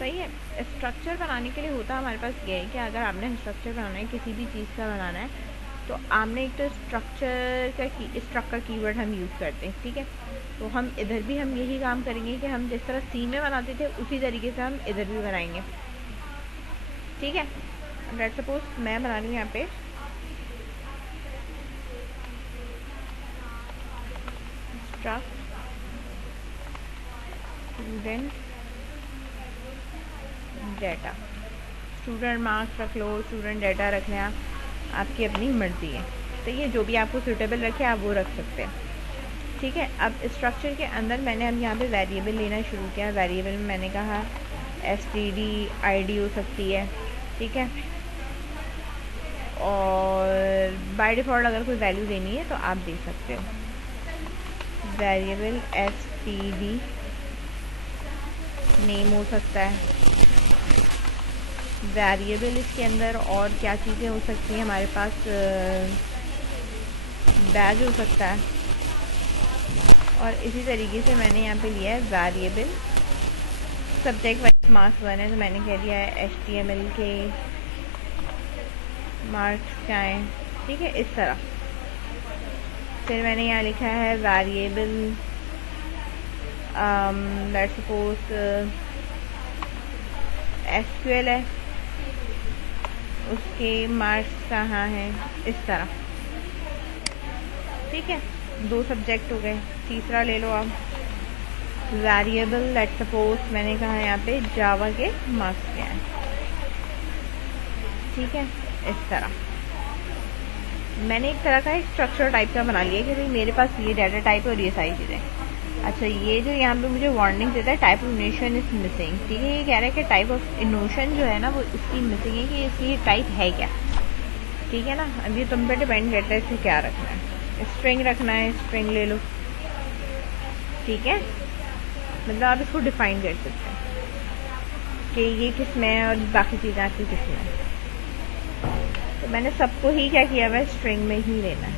सही है। स्ट्रक्चर बनाने के लिए होता हमारे पास ये है कि अगर आपने स्ट्रक्चर बनाना है, किसी भी चीज़ का बनाना है, तो आपने एक तो स्ट्रक का कीवर्ड हम यूज़ करते हैं, ठीक है। तो हम इधर भी हम यही काम करेंगे कि हम जिस तरह सी में बनाते थे उसी तरीके से हम इधर भी बनाएंगे, ठीक है। लेट्स सपोज मैं बना रही हूँ यहाँ पे struct student data, student marks रख लो, स्टूडेंट डाटा रख लें, आपकी अपनी मर्ज़ी है। तो ये जो भी आपको सूटेबल रखे आप वो रख सकते हैं, ठीक है। अब स्ट्रक्चर के अंदर मैंने अब यहाँ पे वेरिएबल लेना शुरू किया। वेरिएबल में मैंने कहा std id हो सकती है, ठीक है। और बाय डिफ़ॉल्ट अगर कोई वैल्यू देनी है तो आप दे सकते हो। वेरिएबल std नेम हो सकता है। वेरिएबल इसके अंदर और क्या चीज़ें हो सकती हैं हमारे पास, बैज हो सकता है। और इसी तरीके से मैंने यहाँ पे लिया है वेरिएबल सब्जेक्ट वाइज मार्क्स 1 है, तो मैंने कह दिया है HTML के मार्क्स क्या हैं, ठीक है, इस तरह। फिर मैंने यहाँ लिखा है वेरिएबल लेट्स सपोज SQL है, उसके मार्क्स कहाँ हैं, इस तरह, ठीक है। 2 सब्जेक्ट हो गए। तीसरा ले लो आप वेरिएबल लेट्स सपोज मैंने कहा यहाँ पे जावा के मार्क्स क्या हैं, ठीक है, इस तरह। मैंने एक तरह का एक स्ट्रक्चर टाइप का बना लिया कि भाई मेरे पास ये डाटा टाइप है और ये सारी चीज़ें। अच्छा, ये जो यहाँ पे मुझे वार्निंग देता है type of notion is missing, ठीक है। ये कह रहा है कि टाइप ऑफ नोशन जो है ना वो इसकी मिसिंग है, कि इसकी टाइप है क्या, ठीक है ना। अब ये तुम पे डिपेंड करता है इसे क्या रखना है। स्ट्रिंग रखना है, स्ट्रिंग ले लो, ठीक है। मतलब आप इसको डिफाइन कर सकते हैं कि ये किस में है और बाकी चीज़ें आपकी किस में है। तो मैंने सबको ही क्या किया हुआ, स्ट्रिंग में ही लेना है,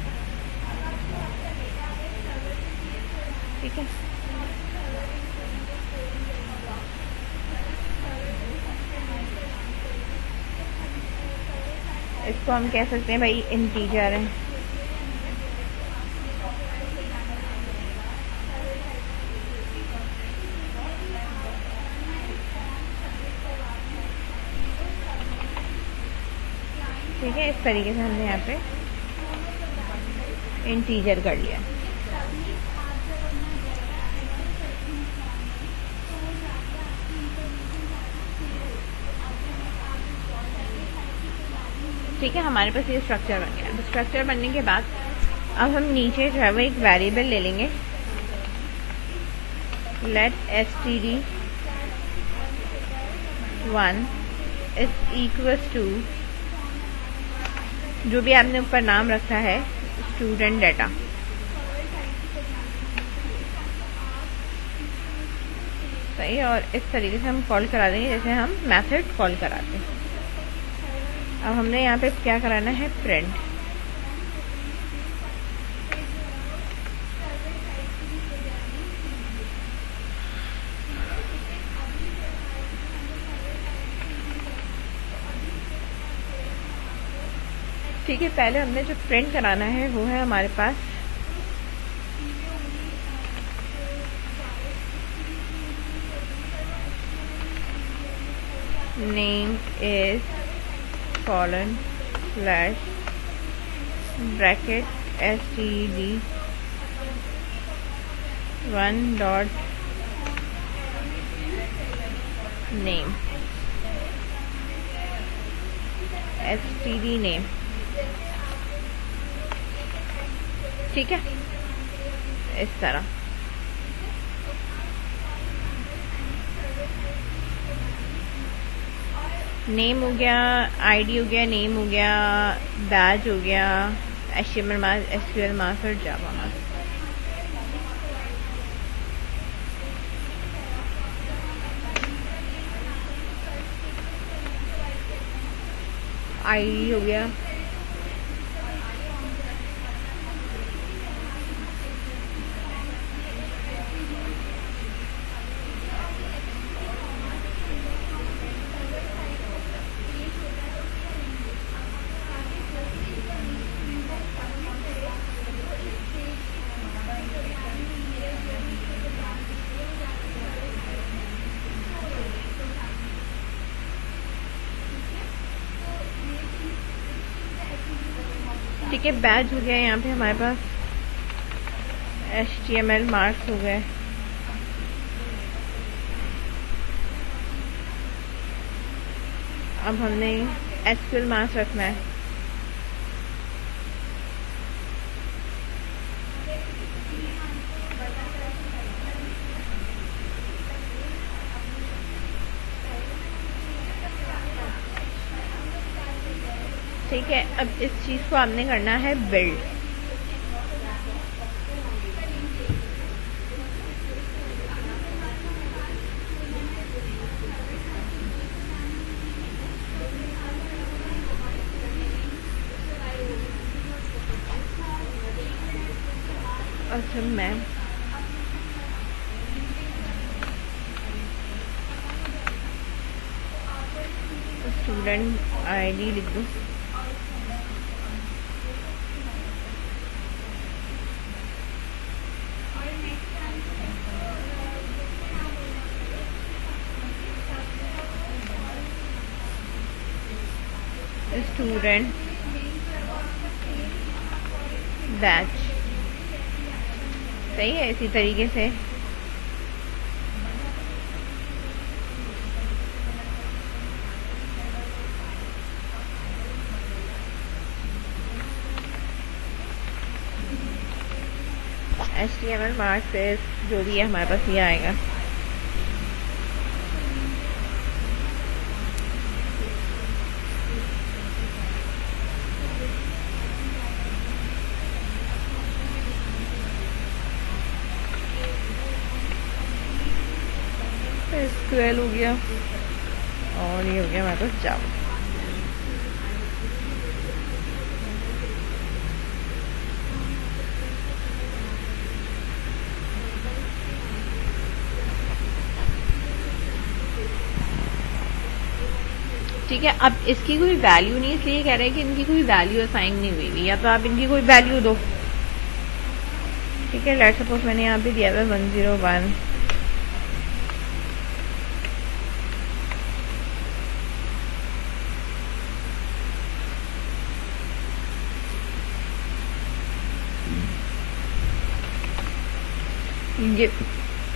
ठीक है। इसको हम कह सकते हैं भाई इंटीजर है, ठीक है। इस तरीके से हमने यहाँ पे इंटीजर कर लिया, ठीक है। हमारे पास ये स्ट्रक्चर बन गया। तो स्ट्रक्चर बनने के बाद अब हम नीचे जो है वो एक वेरिएबल ले लेंगे, late std1 is equals to जो भी आपने ऊपर नाम रखा है स्टूडेंट डाटा, सही। और इस तरीके से हम कॉल करा देंगे जैसे हम मेथड कॉल कराते हैं। अब हमने यहाँ पे क्या कराना है, प्रिंट। ठीक है, पहले हमने जो प्रिंट कराना है वो है हमारे पास name is colon slash bracket std1 dot name, std name, ठीक है, इस तरह। नेम हो गया, आईडी हो गया, नेम हो गया, बैज हो गया, HTML मार्क्स, SQL मार्क्स और जावा मार्क्स। आईडी हो गया, ठीक है, बैच हो गया। यहाँ पे हमारे पास HTML मार्क्स हो गए। अब हमने SQL मार्क्स रखना है। ठीक है, अब इस चीज़ को हमने करना है बिल्ड। अच्छा, मैं स्टूडेंट ID लिख दूँ। स्टूडेंट बैच, सही है। इसी तरीके से HTML मार्क्स पे जो भी है हमारे पास ये आएगा। SQL हो गया और ये हो गया हमारे पास जावा। ठीक है, अब इसकी कोई वैल्यू नहीं, इसलिए कह रहे हैं कि इनकी कोई वैल्यू असाइन नहीं हुई हुई, या तो आप इनकी कोई वैल्यू दो। ठीक है, लेट्स सपोज मैंने यहाँ पे दिया था 101।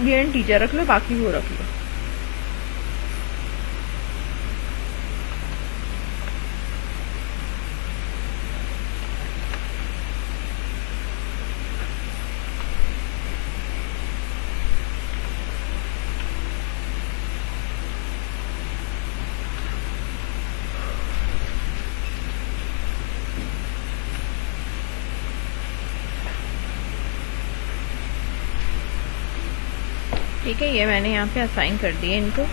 ये टीचर रख लो, बाकी वो रख लो। ठीक है, ये मैंने यहाँ पे असाइन कर दिया इनको।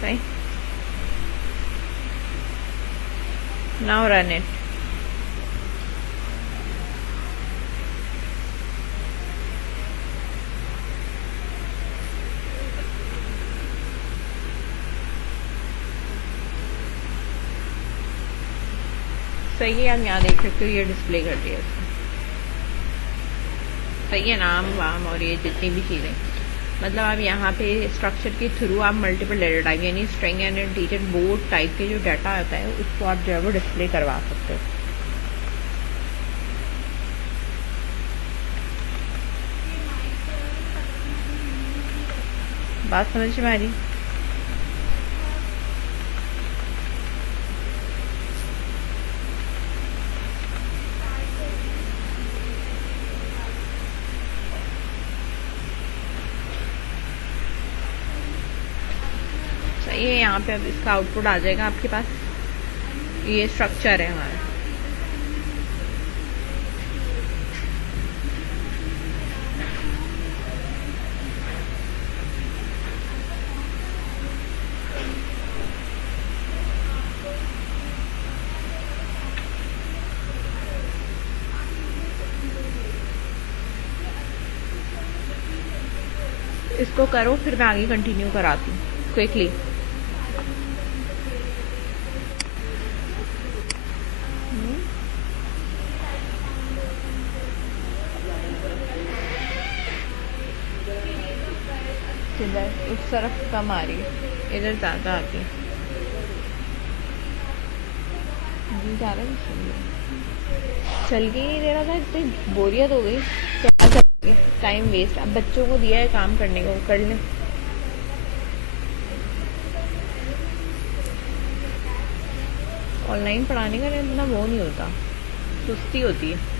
सही, now run it। सही है, हम यहाँ देख सकते हो ये डिस्प्ले कर दिया इसने। सही है, नाम वाम और ये जितनी भी चीज़ें, मतलब आप यहाँ पे स्ट्रक्चर के थ्रू आप मल्टीपल डेटा टाइप यानी string and integer both type के जो डाटा आता है उसको आप जो है वो डिस्प्ले करवा सकते हो। बात समझ में आ रही? ये यहाँ पे अब इसका आउटपुट आ जाएगा आपके पास। ये स्ट्रक्चर है हमारा। इसको करो, फिर मैं आगे कंटिन्यू कराती हूँ क्विकली। इधर उस तरफ कम आ रही है, इधर ज़्यादा आती है। जी ज़्यादा भी चल के ही नहीं दे रहा था, इतनी बोरियत हो गई। क्या करेंगे, टाइम वेस्ट। अब बच्चों को दिया है काम करने को, कर लें। ऑनलाइन पढ़ाने का इतना वो नहीं होता, सुस्ती होती है।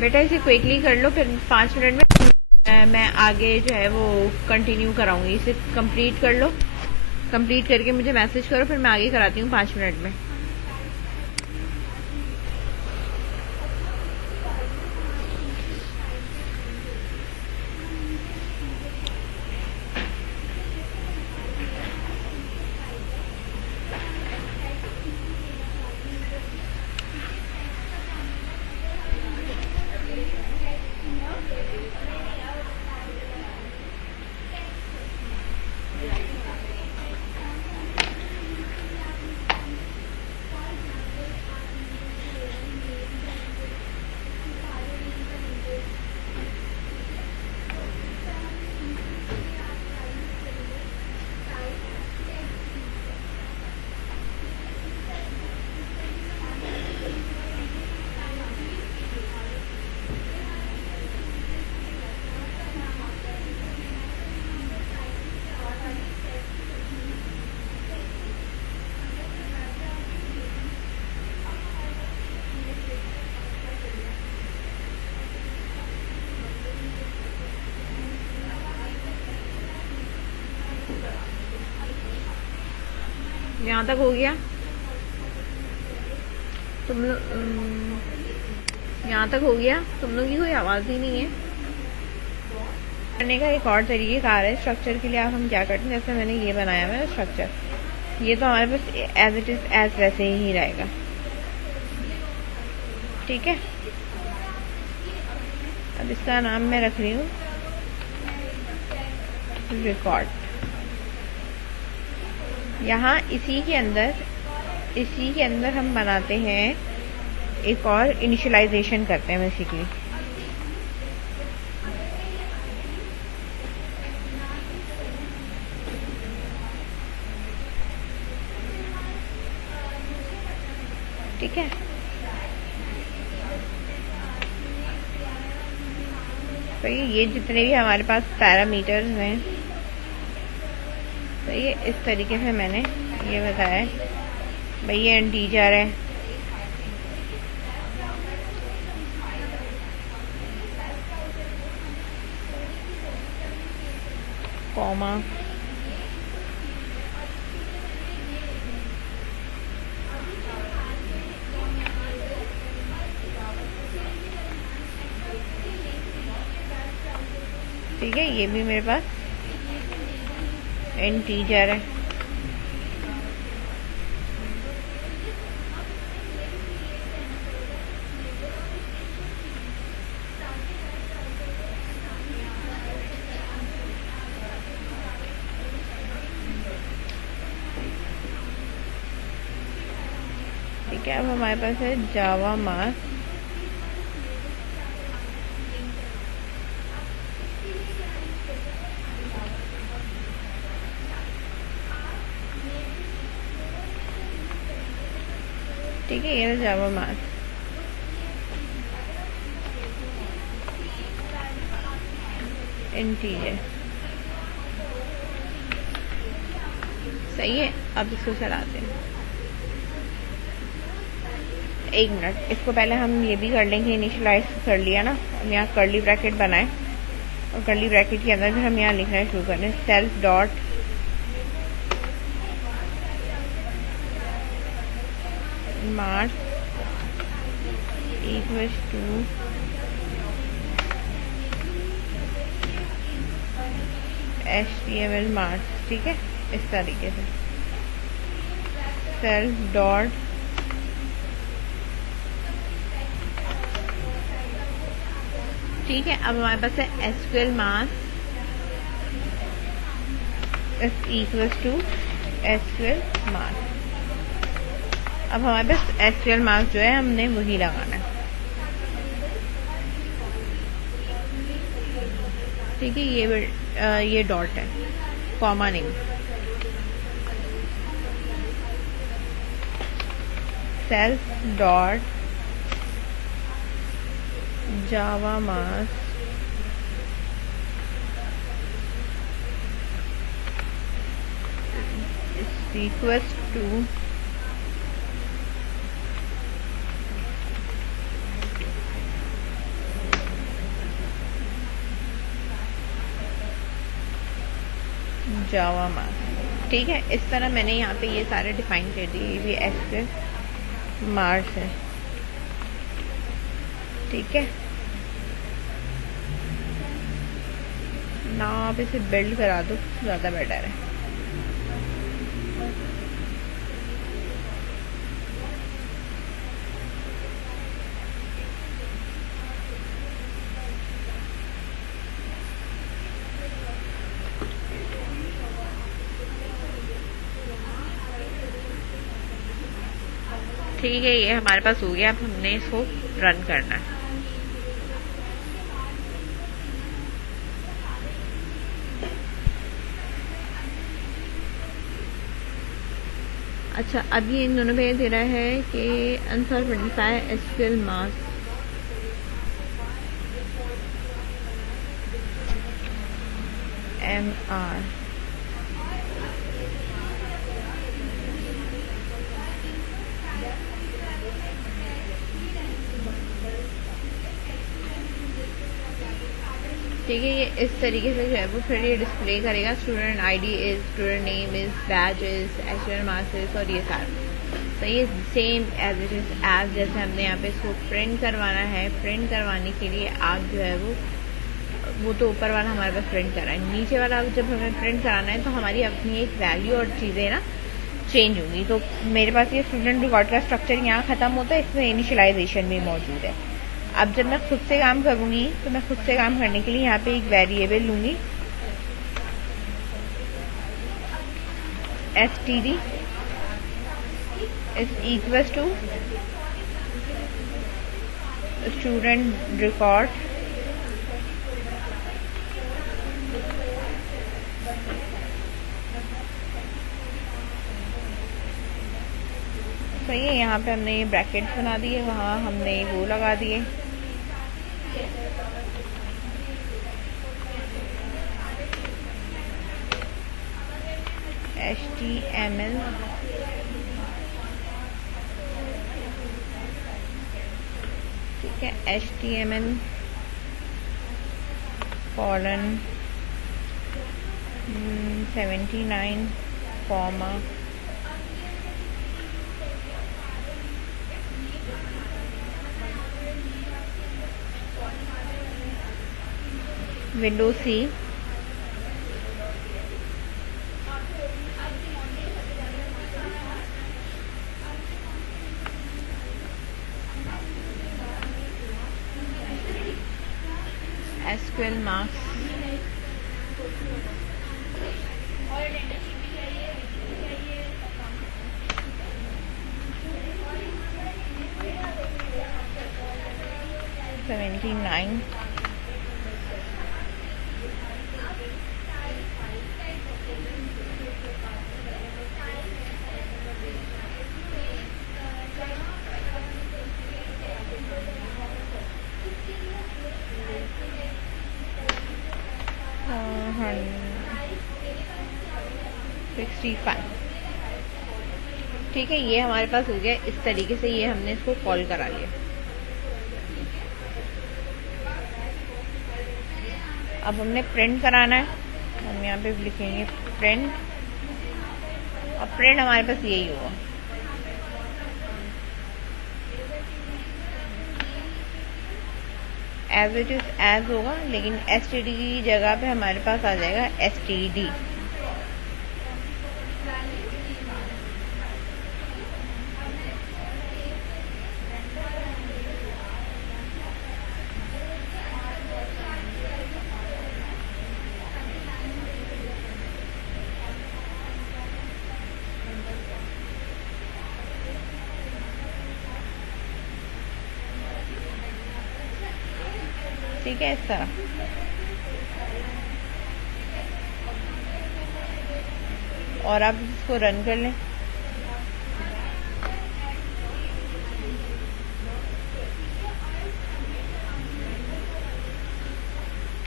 बेटा इसे क्विकली कर लो, फिर 5 मिनट में मैं आगे जो है वो कंटिन्यू कराऊंगी। इसे कंप्लीट कर लो, कंप्लीट करके मुझे मैसेज करो, फिर मैं आगे कराती हूँ 5 मिनट में। यहाँ तक हो गया, तुम लोग यहाँ तक हो गया, तुम लोग की कोई आवाज़ ही नहीं है। करने का एक और तरीक़ेकार है। स्ट्रक्चर के लिए आप हम क्या करते हैं, जैसे मैंने ये बनाया हुआ है स्ट्रक्चर, ये तो हमारे पास एज इट इज़ एज वैसे ही रहेगा, ठीक है। अब इसका नाम मैं रख रही हूँ रिकॉर्ड। यहाँ इसी के अंदर हम बनाते हैं एक और इनिशियलाइजेशन करते हैं बेसिकली। ठीक है, तो ये जितने भी हमारे पास पैरामीटर्स हैं, तो ये इस तरीके से मैंने ये बताया भाई, ये इंटीजर है, कॉमा, ठीक है। ये भी मेरे पास इंटीजर है, ठीक है। अब हमारे पास है जावा मास, ठीक है। ये जावा मास, इंटीजर, सही है। अब इसको चलाते हैं। एक मिनट, इसको पहले हम ये भी कर लेंगे, इनिशियलाइज कर लिया ना। हम यहाँ कर्ली ब्रैकेट बनाए, और कर्ली ब्रैकेट के अंदर फिर हम यहाँ लिखना शुरू कर दें, self dot marks equals to HTML marks, ठीक है। इस तरीके से सेल्फ डॉट ठीक है, अब हमारे पास है SQL marks is equals to SQL marks. अब हमारे पास एसक्यूएल मास जो है हमने वही लगाना है। ठीक है, ये डॉट है, कॉमा नहीं। Self dot Java marks equals to Java marks. ठीक है, इस तरह मैंने यहाँ पे ये सारे डिफाइन कर दिए। ये भी एसक्यूएल मास है। ठीक है ना, आप इसे बिल्ड करा दो, ज़्यादा बेटर है। ठीक है, ये हमारे पास हो गया। अब हमने इसको रन करना है। अच्छा, अब ये इन दोनों पे दे रहा है कि आंसर 25 एसक्यूएल मास MR। ठीक है, ये इस तरीके से जो है वो फिर ये डिस्प्ले करेगा। Student ID is, student name is, batch is, SQL marks is और ये सारा। तो ये same as it is as जैसे हमने यहाँ पे इसको प्रिंट करवाना है। प्रिंट करवाने के लिए आप जो है वो तो ऊपर वाला हमारे पास प्रिंट करा है, नीचे वाला जब हमें प्रिंट कराना है तो हमारी अपनी एक वैल्यू और चीज़ें ना चेंज होंगी। तो मेरे पास ये स्टूडेंट रिकॉर्ड का स्ट्रक्चर यहाँ ख़त्म होता है, इसमें इनिशियलाइजेशन भी मौजूद है। अब जब मैं खुद से काम करूँगी तो मैं खुद से काम करने के लिए यहाँ पे एक वेरिएबल लूँगी, std is equals to student record सही है। यहाँ पे हमने ये ब्रैकेट्स बना दिए, वहाँ हमने वो लगा दिए। HTML ठीक है, HTML colon 79 comma window C SQL marks $79 65। ठीक है, ये हमारे पास हो गया। इस तरीके से ये हमने इसको कॉल करा लिया। अब हमने प्रिंट कराना है, हम यहाँ पे लिखेंगे प्रिंट, और प्रिंट हमारे पास यही होगा। एज इट इज एज होगा, लेकिन std की जगह पे हमारे पास आ जाएगा std। ठीक है, इस तरह। और आप इसको रन कर लें।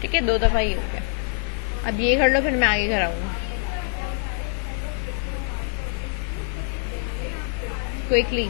ठीक है, 2 दफ़ा ये हो गया। अब ये कर लो, फिर मैं आगे कराऊंगा क्विकली।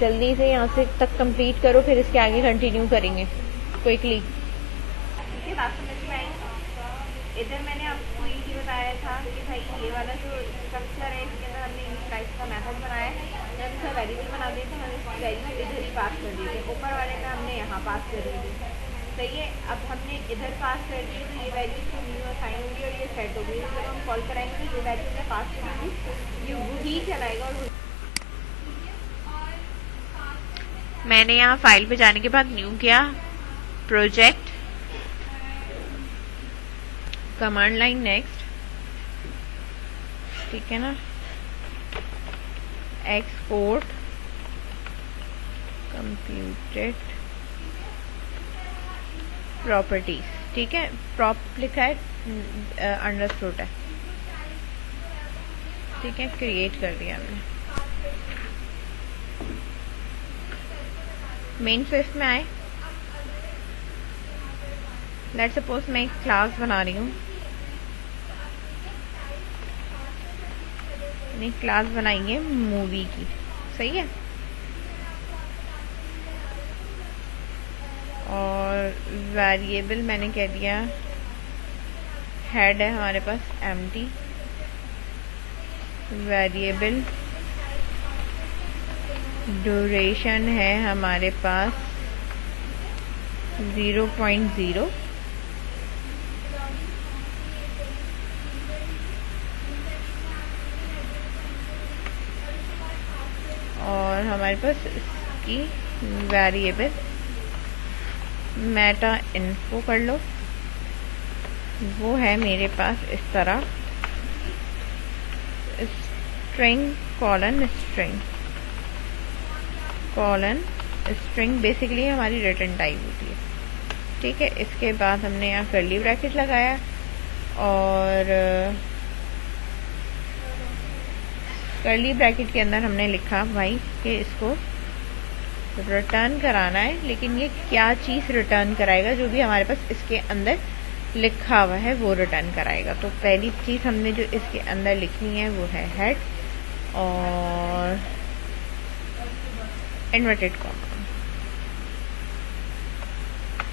जल्दी से यहाँ से तक कंप्लीट करो, फिर इसके आगे कंटिन्यू करेंगे क्विकली। इसके बात समझ में आई। इधर मैंने आपको ये बताया था कि भाई ये वाला जो स्ट्रक्चर है इसके अंदर हमने इस टाइप का मेथड बनाया है। जब इसका वेरिएबल बना देते हैं, हम इसकी वैल्यू इधर ही पास कर देते हैं। ऊपर वाले में हमने यहाँ पास कर दी थी, सही है। अब हमने इधर पास कर दी तो ये वैल्यू इसको न्यू असाइन होगी और ये सेट होगी। जब हम कॉल कराएंगे तो ये वैल्यू हमने पास कर दी, ये वही चलाएगा। और मैंने यहाँ फाइल पे जाने के बाद न्यू किया, प्रोजेक्ट, कमांड लाइन नेक्स्ट, ठीक है ना, एक्सपोर्ट कंप्यूटेड प्रॉपर्टीज, ठीक है। प्रॉप लिखा है, अंडरस्टूड है, ठीक है। क्रिएट कर दिया हमने। मेन स्विफ्ट में आए। लेट्स सपोज मैं एक क्लास बना रही हूँ, क्लास बनाएंगे मूवी की, सही है। और वेरिएबल मैंने कह दिया हेड है हमारे पास एम्प्टी। वेरिएबल ड्यूरेशन है हमारे पास 0.0। और हमारे पास इसकी वेरिएबल मेटा इन्फो कर लो, वो है मेरे पास इस तरह string colon string colon string, basically हमारी रिटर्न टाइप होती है, ठीक है। इसके बाद हमने यहाँ कर्ली ब्रैकेट लगाया और कर्ली ब्रैकेट के अंदर हमने लिखा भाई कि इसको रिटर्न कराना है, लेकिन ये क्या चीज़ रिटर्न कराएगा, जो भी हमारे पास इसके अंदर लिखा हुआ है वो रिटर्न कराएगा। तो पहली चीज़ हमने जो इसके अंदर लिखनी है वो है हेड और इन्वर्टेड कॉमा,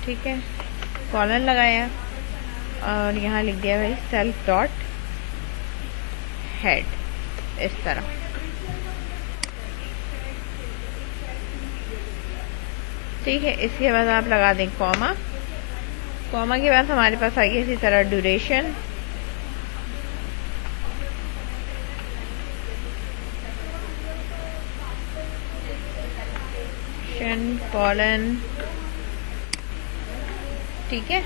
ठीक है। कॉलन लगाया और यहाँ लिख दिया भाई सेल्फ डॉट हेड, इस तरह, ठीक है। इसके बाद आप लगा दें कॉमा। कॉमा के बाद हमारे पास आएगी इसी तरह ड्यूरेशन, कॉलन, ठीक है।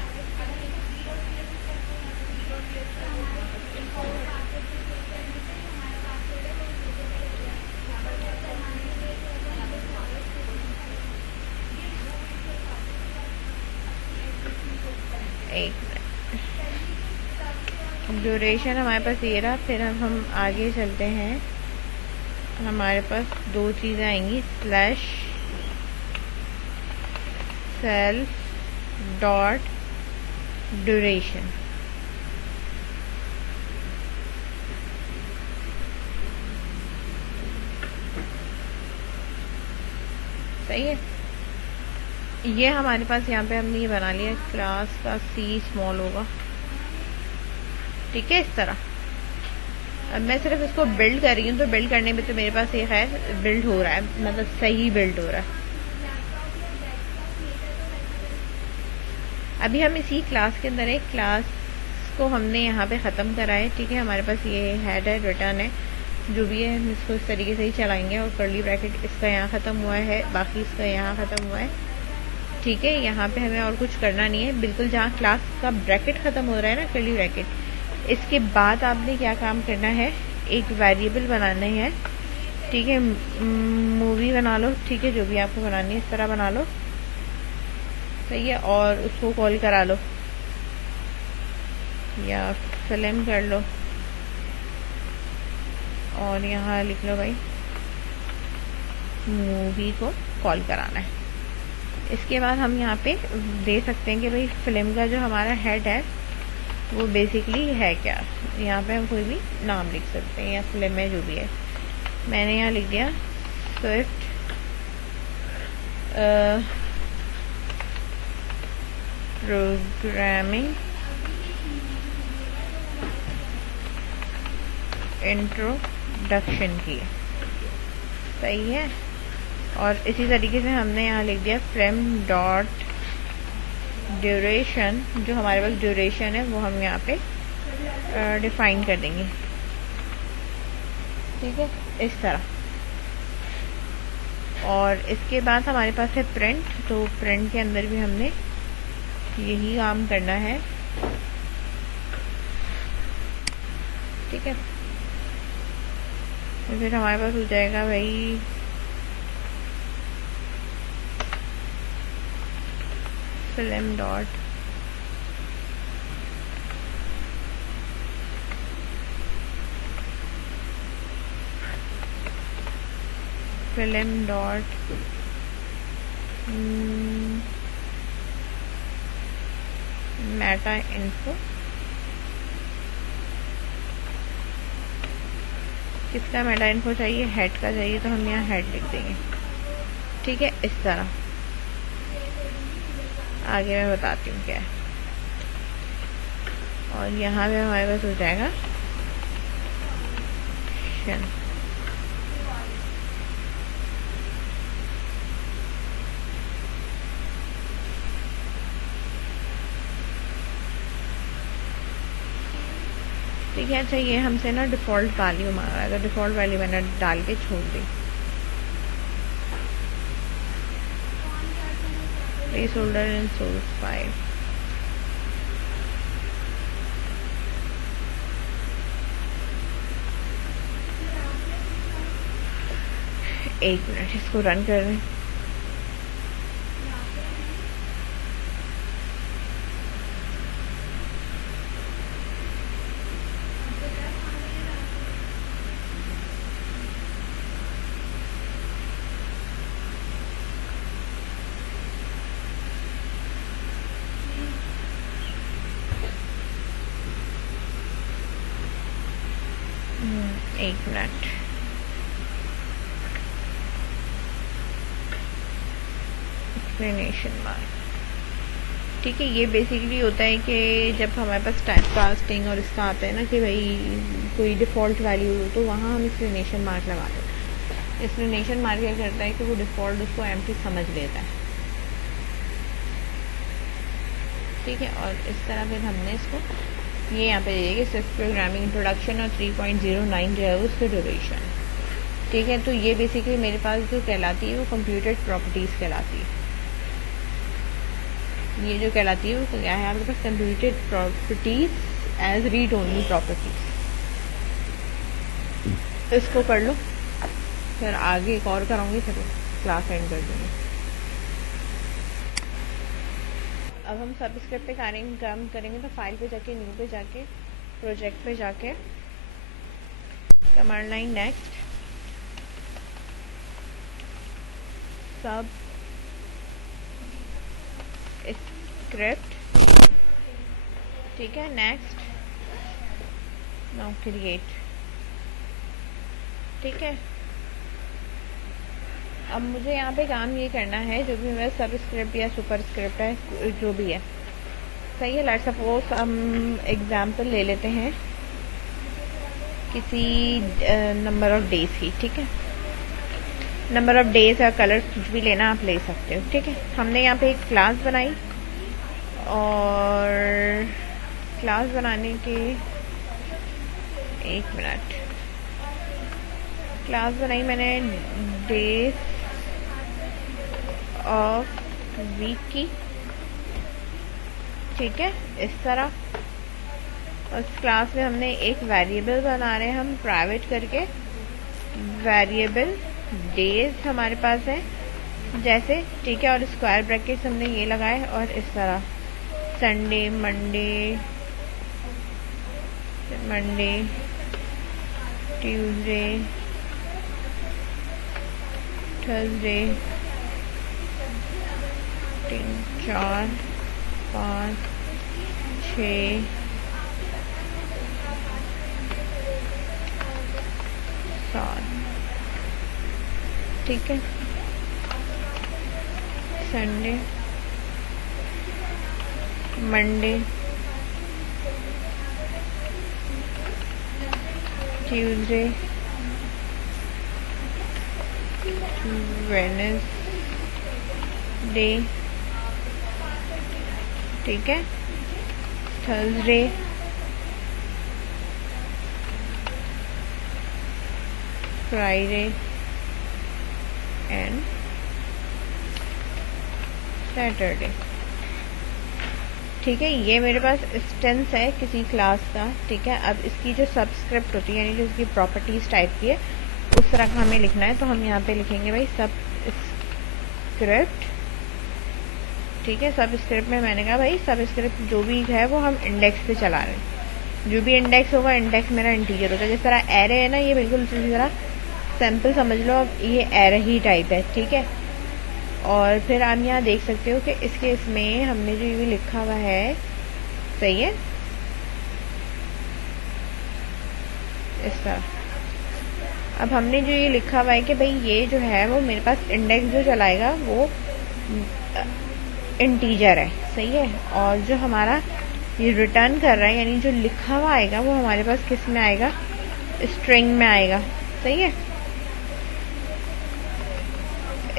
एक ड्यूरेशन हमारे पास ये रहा। फिर अब हम आगे चलते हैं, हमारे पास 2 चीज़ें आएंगी, स्लैश सेल्फ डॉट ड्यूरेशन, सही है। ये हमारे पास यहाँ पे हमने ये बना लिया, क्लास का सी स्मॉल होगा, ठीक है, इस तरह। अब मैं सिर्फ इसको बिल्ड कर रही हूँ, तो बिल्ड करने में तो मेरे पास ये है बिल्ड हो रहा है, मतलब सही बिल्ड हो रहा है। अभी हम इसी क्लास के अंदर एक क्लास को हमने यहाँ पे ख़त्म करा है, ठीक है। हमारे पास ये हेड है, रिटर्न है, जो भी है हम इसको इस तरीके से ही चलाएंगे। और कर्ली ब्रैकेट इसका यहाँ ख़त्म हुआ है, बाकी इसका यहाँ ख़त्म हुआ है, ठीक है। यहाँ पे हमें और कुछ करना नहीं है, बिल्कुल जहाँ क्लास का ब्रैकेट ख़त्म हो रहा है ना, कर्ली ब्रैकेट, इसके बाद आपने क्या काम करना है, एक वेरिएबल बनाना है, ठीक है। मूवी बना लो, ठीक है, जो भी आपको बनानी है इस तरह बना लो, सही है। और उसको कॉल करा लो या फिल्म कर लो और यहाँ लिख लो भाई मूवी को कॉल कराना है। इसके बाद हम यहाँ पे दे सकते हैं कि भाई फिल्म का जो हमारा हेड है वो बेसिकली है क्या। यहाँ पे हम कोई भी नाम लिख सकते हैं या फिल्म में जो भी है। मैंने यहाँ लिख दिया स्विफ्ट प्रोग्रामिंग इंट्रोडक्शन की, सही है। और इसी तरीके से हमने यहाँ लिख दिया फ्रेम डॉट ड्यूरेशन, जो हमारे पास ड्यूरेशन है वो हम यहाँ पे डिफाइन कर देंगे, ठीक है, इस तरह। और इसके बाद हमारे पास है प्रिंट, तो प्रिंट के अंदर भी हमने यही काम करना है, ठीक है। तो फिर हमारे पास हो जाएगा भाई film dot film dot Meta info. किसका मेटा इन्फो चाहिए, हेड का चाहिए, तो हम यहाँ हेड लिख देंगे, ठीक है, इस तरह। आगे मैं बताती हूँ क्या है। और यहाँ पे हमारे पास हो जाएगा ठीक है। अच्छा, ये हमसे ना डिफ़ॉल्ट वैल्यू मांग रहा है, तो डिफ़ॉल्ट वैल्यू मैंने डाल के छोड़ दी। Place holder in source file, एक मिनट इसको रन कर दें। एक मिनट, एक्सप्लेनेशन मार्क, ठीक है। ये बेसिकली होता है कि जब हमारे पास टाइप कास्टिंग और इसका आता है ना कि भाई कोई डिफ़ॉल्ट वैल्यू हो, तो वहाँ हम एक्सप्लेनेशन मार्क लगाते हैं। एक्सप्लेनेशन मार्क क्या करता है कि वो डिफ़ॉल्ट उसको एम्प्टी समझ लेता है, ठीक है। और इस तरह फिर हमने इसको ये यहाँ पे देखिए स्विफ्ट प्रोग्रामिंग इंट्रोडक्शन और 3.09 जो है उसकी ड्यूरेशन, ठीक है। तो ये बेसिकली मेरे पास जो कहलाती है वो कंप्यूटेड प्रॉपर्टीज़ कहलाती है। ये जो कहलाती है वो क्या है आपके पास, computed properties as read only properties. इसको कर लो, फिर आगे एक और कराऊंगी, फिर क्लास एंड कर दूँगी। अब हम सब स्क्रिप्ट पे काम करेंगे, तो फाइल पे जाके, न्यू पे जाके, प्रोजेक्ट पे जाके, कमांड लाइन नेक्स्ट, सब स्क्रिप्ट, ठीक है, नेक्स्ट, नाउ क्रिएट, ठीक है। अब मुझे यहाँ पे काम ये करना है, जो भी मेरा सब स्क्रिप्ट या सुपर स्क्रिप्ट है जो भी है, सही है। लेट्स सपोज हम एग्जाम्पल ले लेते हैं किसी नंबर ऑफ डेज की, ठीक है। नंबर ऑफ डेज या कलर कुछ भी लेना आप ले सकते हो, ठीक है। हमने यहाँ पे एक क्लास बनाई और क्लास बनाने के 1 मिनट, क्लास बनाई मैंने डेज ऑफ वीक की, ठीक है, इस तरह। उस क्लास में हमने एक वेरिएबल बना रहे हैं हम प्राइवेट करके, वेरिएबल डेज हमारे पास है जैसे, ठीक है, और स्क्वायर ब्रैकेट्स हमने ये लगाए और इस तरह संडे, मंडे, ट्यूसडे, थर्सडे, 3, 4, 5, 6, 7, ठीक है, संडे, मंडे, ट्यूसडे, वेडनेसडे, ठीक है, थर्सडे, फ्राइडे एंड सैटरडे, ठीक है। ये मेरे पास इंस्टेंस है किसी क्लास का, ठीक है। अब इसकी जो सबस्क्रिप्ट होती है यानी जो इसकी प्रॉपर्टीज टाइप की है उस तरह का हमें लिखना है, तो हम यहाँ पे लिखेंगे भाई सबस्क्रिप्ट, ठीक है। सबस्क्रिप्ट में मैंने कहा भाई सबस्क्रिप्ट जो भी है वो हम इंडेक्स पे चला रहे हैं, जो भी इंडेक्स होगा, इंडेक्स मेरा इंटीजर होता है। जिस तरह एरे है ना, ये बिल्कुल उसी तरह सैम्पल समझ लो, अब ये एरे ही टाइप है, ठीक है। और फिर आप यहाँ देख सकते हो कि इसके इसमें हमने जो ये लिखा हुआ है, सही है, इस तरह। अब हमने जो ये लिखा हुआ है कि भाई ये जो है वो मेरे पास इंडेक्स जो चलाएगा वो इंटीजर है, सही है। और जो हमारा ये रिटर्न कर रहा है यानी जो लिखा हुआ आएगा वो हमारे पास किस में आएगा, स्ट्रिंग में आएगा, सही है,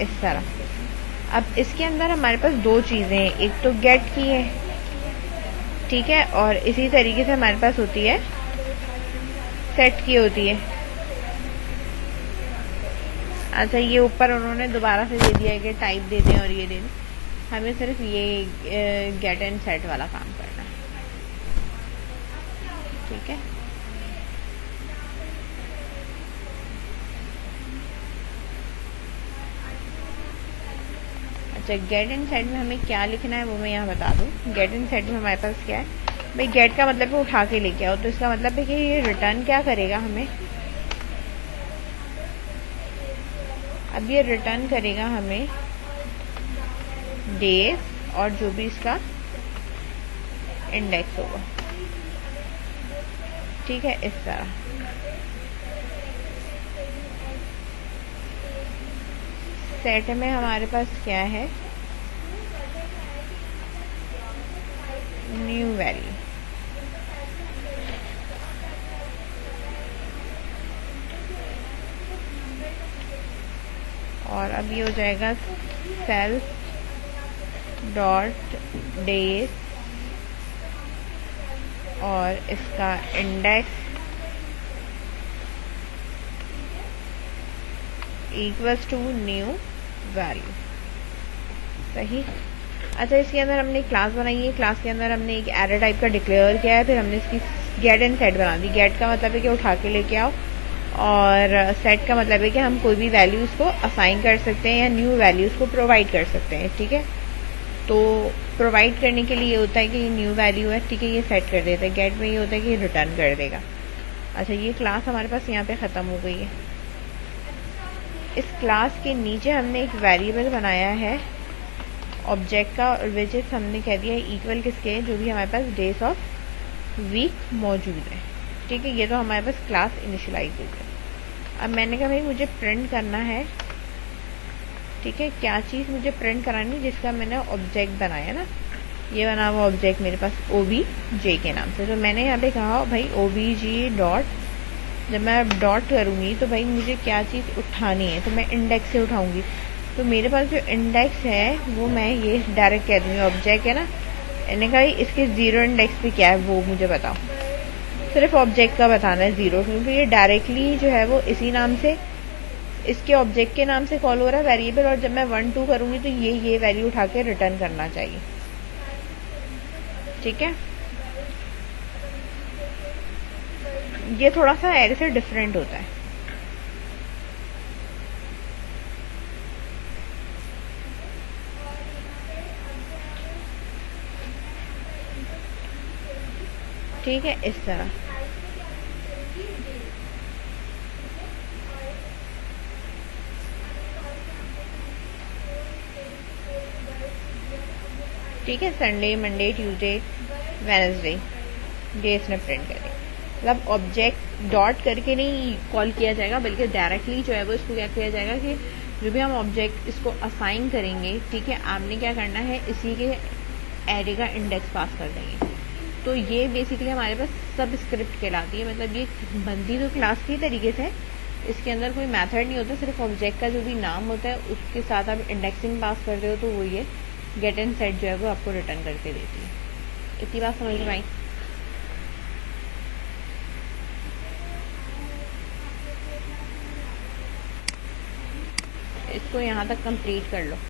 इस तरह। अब इसके अंदर हमारे पास दो चीजें हैं, एक तो गेट की है, ठीक है, और इसी तरीके से हमारे पास होती है सेट की होती है। अच्छा, ये ऊपर उन्होंने दोबारा से दे दिया है कि टाइप दे दें और ये दे दें, हमें सिर्फ ये गेट एंड सेट वाला काम करना है, ठीक है। अच्छा, गेट एंड सेट में हमें क्या लिखना है वो मैं यहाँ बता दूँ। गेट एंड सेट में हमारे पास क्या है भाई, गेट का मतलब है उठा के लेके आओ, तो इसका मतलब है कि ये रिटर्न क्या करेगा हमें, अब ये रिटर्न करेगा हमें डेज और जो भी इसका इंडेक्स होगा, ठीक है, इस तरह। सेट में हमारे पास क्या है, न्यू वैल्यू, और अब ये हो जाएगा सेल्फ डॉट डेज और इसका index equals to new value, सही। अच्छा, इसके अंदर हमने एक क्लास बनाई है, क्लास के अंदर हमने एक एरे टाइप का डिक्लेयर किया है, फिर हमने इसकी गेट एंड सेट बना दी। गेट का मतलब है कि उठा के लेके आओ, और सेट का मतलब है कि हम कोई भी वैल्यू उसको असाइन कर सकते हैं या न्यू वैल्यू उसको प्रोवाइड कर सकते हैं, ठीक है। तो प्रोवाइड करने के लिए ये होता है कि ये न्यू वैल्यू है, ठीक है, ये सेट कर देता है। गेट में ये होता है कि ये रिटर्न कर देगा। अच्छा, ये क्लास हमारे पास यहाँ पे ख़त्म हो गई है। इस क्लास के नीचे हमने एक वेरिएबल बनाया है ऑब्जेक्ट का, और विच इज हमने कह दिया है इक्वल किसके, जो भी हमारे पास डेज ऑफ वीक मौजूद है, ठीक है। ये तो हमारे पास क्लास इनिशियलाइज हो गई। अब मैंने कहा भाई मुझे प्रिंट करना है, ठीक है, क्या चीज़ मुझे प्रिंट करानी, जिसका मैंने ऑब्जेक्ट बनाया ना, ये बना हुआ ऑब्जेक्ट मेरे पास OBJ के नाम से। तो मैंने यहाँ पे कहा भाई OBJ डॉट, जब मैं डॉट करूँगी तो भाई मुझे क्या चीज़ उठानी है, तो मैं इंडेक्स से उठाऊँगी। तो मेरे पास जो इंडेक्स है वो मैं ये डायरेक्ट कह दूँगी, ऑब्जेक्ट है ना, मैंने कहा इसके जीरो इंडेक्स पे क्या है वो मुझे बताओ, सिर्फ ऑब्जेक्ट का बताना है जीरो, क्योंकि ये डायरेक्टली जो है वो इसी नाम से, इसके ऑब्जेक्ट के नाम से कॉल हो रहा है वेरिएबल, और जब मैं 1 2 करूंगी तो ये वैल्यू उठा के रिटर्न करना चाहिए। ठीक है, ये थोड़ा सा एरे से डिफरेंट होता है। ठीक है, इस तरह। ठीक है, संडे मंडे ट्यूसडे वेडनेसडे ये इसने प्रिंट करी। मतलब ऑब्जेक्ट डॉट करके नहीं कॉल किया जाएगा, बल्कि डायरेक्टली जो है वो इसको क्या किया जाएगा कि जो भी हम ऑब्जेक्ट इसको असाइन करेंगे, ठीक है, आपने क्या करना है इसी के एरे का इंडेक्स पास कर देंगे। तो ये बेसिकली हमारे पास सब स्क्रिप्ट कहलाती है। मतलब ये बनती तो क्लास के तरीके से, इसके अंदर कोई मेथड नहीं होता, सिर्फ ऑब्जेक्ट का जो भी नाम होता है उसके साथ आप इंडेक्सिंग पास करते हो, तो वो ये गेट एंड सेट जो है वो आपको रिटर्न करके देती है। इतनी बात समझ में आई? इसको यहाँ तक कंप्लीट कर लो।